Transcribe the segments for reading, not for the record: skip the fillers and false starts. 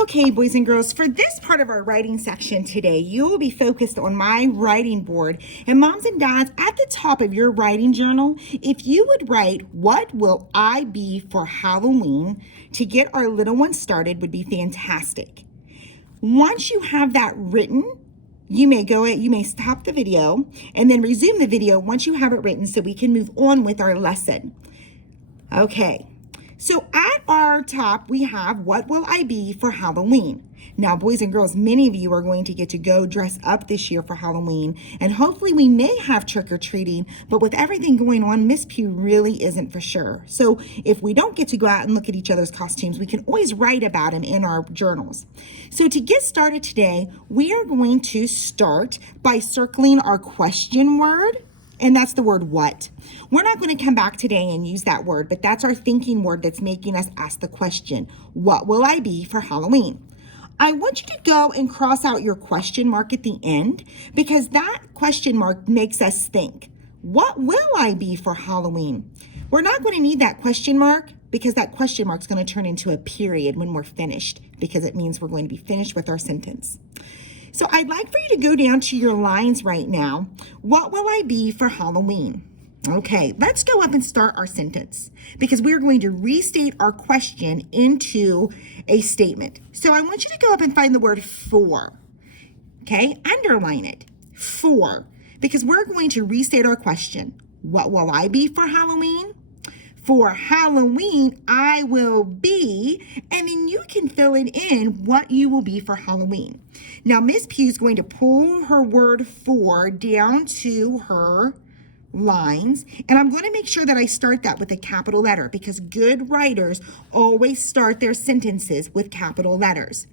Okay, boys and girls, for this part of our writing section today, you will be focused on my writing board. And moms and dads, at the top of your writing journal, if you would write, "What will I be for Halloween?" to get our little ones started would be fantastic. Once you have that written, you may stop the video and then resume the video once you have it written so we can move on with our lesson. Okay. So at our top, we have, "What will I be for Halloween?" Now, boys and girls, many of you are going to get to go dress up this year for Halloween, and hopefully we may have trick-or-treating, but with everything going on, Miss Pugh really isn't for sure. So if we don't get to go out and look at each other's costumes, we can always write about them in our journals. So to get started today, we are going to start by circling our question word. And that's the word "what." We're not going to come back today and use that word, but that's our thinking word that's making us ask the question, what will I be for Halloween? I want you to go and cross out your question mark at the end because that question mark makes us think. What will I be for Halloween? We're not going to need that question mark because that question mark is going to turn into a period when we're finished because it means we're going to be finished with our sentence. So I'd like for you to go down to your lines right now. What will I be for Halloween? Okay, let's go up and start our sentence because we are going to restate our question into a statement. So I want you to go up and find the word "for." Okay, underline it, "for," because we're going to restate our question. What will I be for Halloween? For Halloween, I will be, and then you can fill it in what you will be for Halloween. Now, Miss Pugh is going to pull her word "for" down to her lines, and I'm going to make sure that I start that with a capital letter because good writers always start their sentences with capital letters.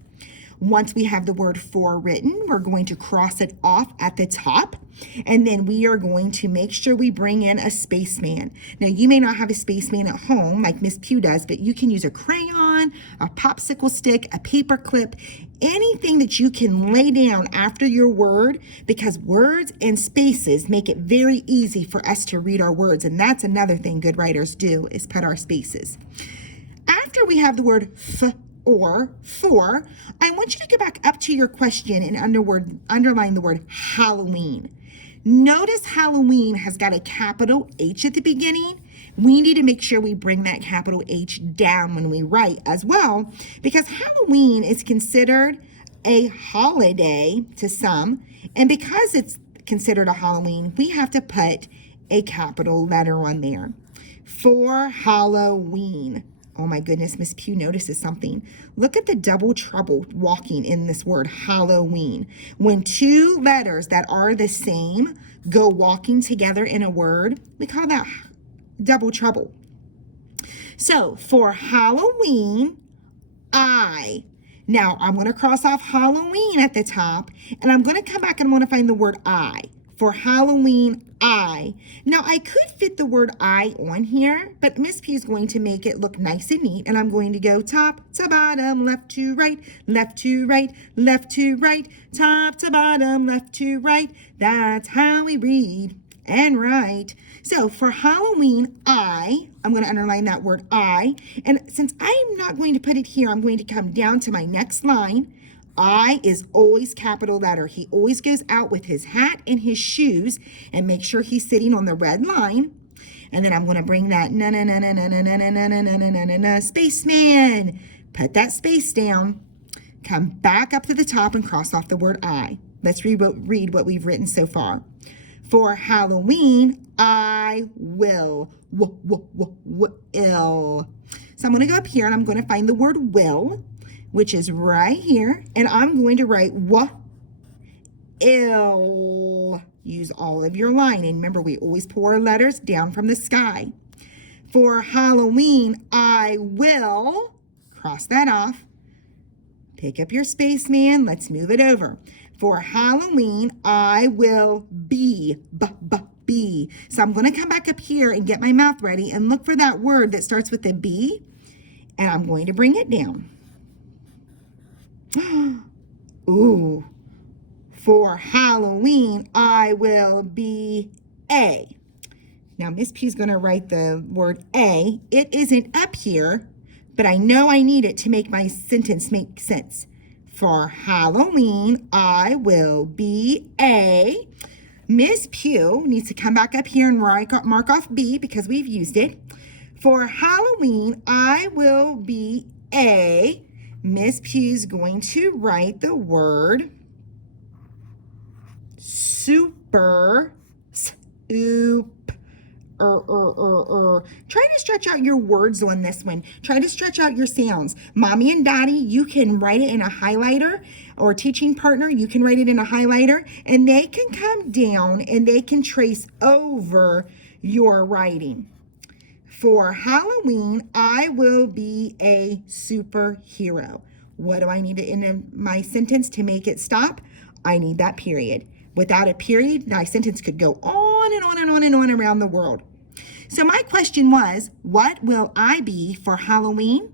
Once we have the word "for" written, we're going to cross it off at the top, and then we are going to make sure we bring in a spaceman. Now, you may not have a spaceman at home like Miss Pugh does, but you can use a crayon, a popsicle stick, a paper clip, anything that you can lay down after your word because words and spaces make it very easy for us to read our words, and that's another thing good writers do is put our spaces. After we have the word "f" or "for," I want you to go back up to your question and underline the word "Halloween." Notice Halloween has got a capital H at the beginning. We need to make sure we bring that capital H down when we write as well because Halloween is considered a holiday to some, and because it's considered a Halloween, we have to put a capital letter on there. For Halloween. Oh my goodness, Miss Pugh notices something. Look at the double trouble walking in this word Halloween. When two letters that are the same go walking together in a word, we call that double trouble. So for Halloween, I. Now I'm going to cross off Halloween at the top, and I'm going to come back and I'm going to find the word "I." For Halloween, I. Now, I could fit the word "I" on here, but Miss P is going to make it look nice and neat, and I'm going to go top to bottom, left to right, left to right, left to right, top to bottom, left to right. That's how we read and write. So for Halloween, I'm going to underline that word "I," and since I'm not going to put it here, I'm going to come down to my next line. I is always capital letter. He always goes out with his hat and his shoes and make sure he's sitting on the red line. And then I'm going to bring that spaceman. Put that space down. Come back up to the top and cross off the word "I." Let's read what we've written so far. For Halloween, I will. Will. So I'm going to go up here and I'm going to find the word "will," which is right here, and I'm going to write ill. Use all of your line, and remember, we always pull our letters down from the sky. For Halloween, I will, cross that off, pick up your spaceman, let's move it over. For Halloween, I will be, be. So I'm going to come back up here and get my mouth ready and look for that word that starts with a B, and I'm going to bring it down. Ooh, for Halloween, I will be A. Now, Miss P is going to write the word A. It isn't up here, but I know I need it to make my sentence make sense. For Halloween, I will be a... Miss Pugh needs to come back up here and mark off B because we've used it. For Halloween, I will be a... Miss Pugh's going to write the word super. Try to stretch out your words on this one. Try to stretch out your sounds. Mommy and Daddy, you can write it in a highlighter, or teaching partner, you can write it in a highlighter, and they can come down and they can trace over your writing. For Halloween, I will be a superhero. What do I need in my sentence to make it stop? I need that period. Without a period, my sentence could go on and on and on and on around the world. So my question was, what will I be for Halloween?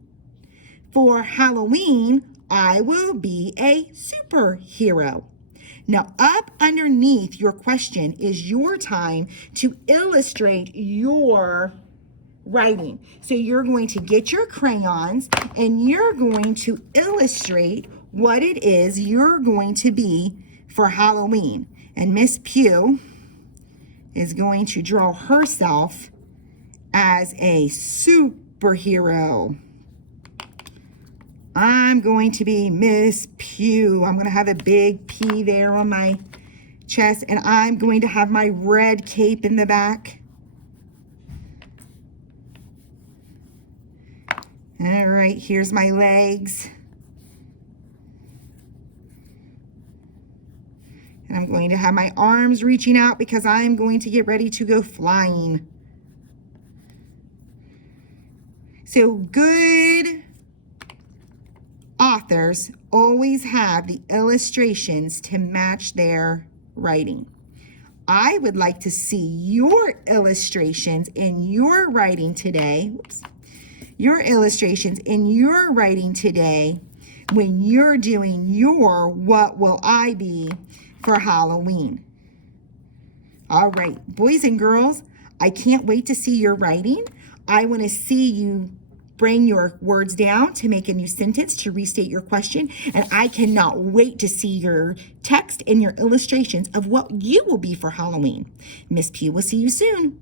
For Halloween, I will be a superhero. Now, up underneath your question is your time to illustrate your writing. So you're going to get your crayons and you're going to illustrate what it is you're going to be for Halloween. And Miss Pugh is going to draw herself as a superhero. I'm going to be Miss Pugh. I'm going to have a big P there on my chest, and I'm going to have my red cape in the back. All right, here's my legs. And I'm going to have my arms reaching out because I'm going to get ready to go flying. So good authors always have the illustrations to match their writing. I would like to see your illustrations in your writing today. Whoops. Your illustrations in your writing today when you're doing your What Will I Be for Halloween. All right, boys and girls, I can't wait to see your writing. I want to see you bring your words down to make a new sentence to restate your question, and I cannot wait to see your text and your illustrations of what you will be for Halloween. Miss P will see you soon.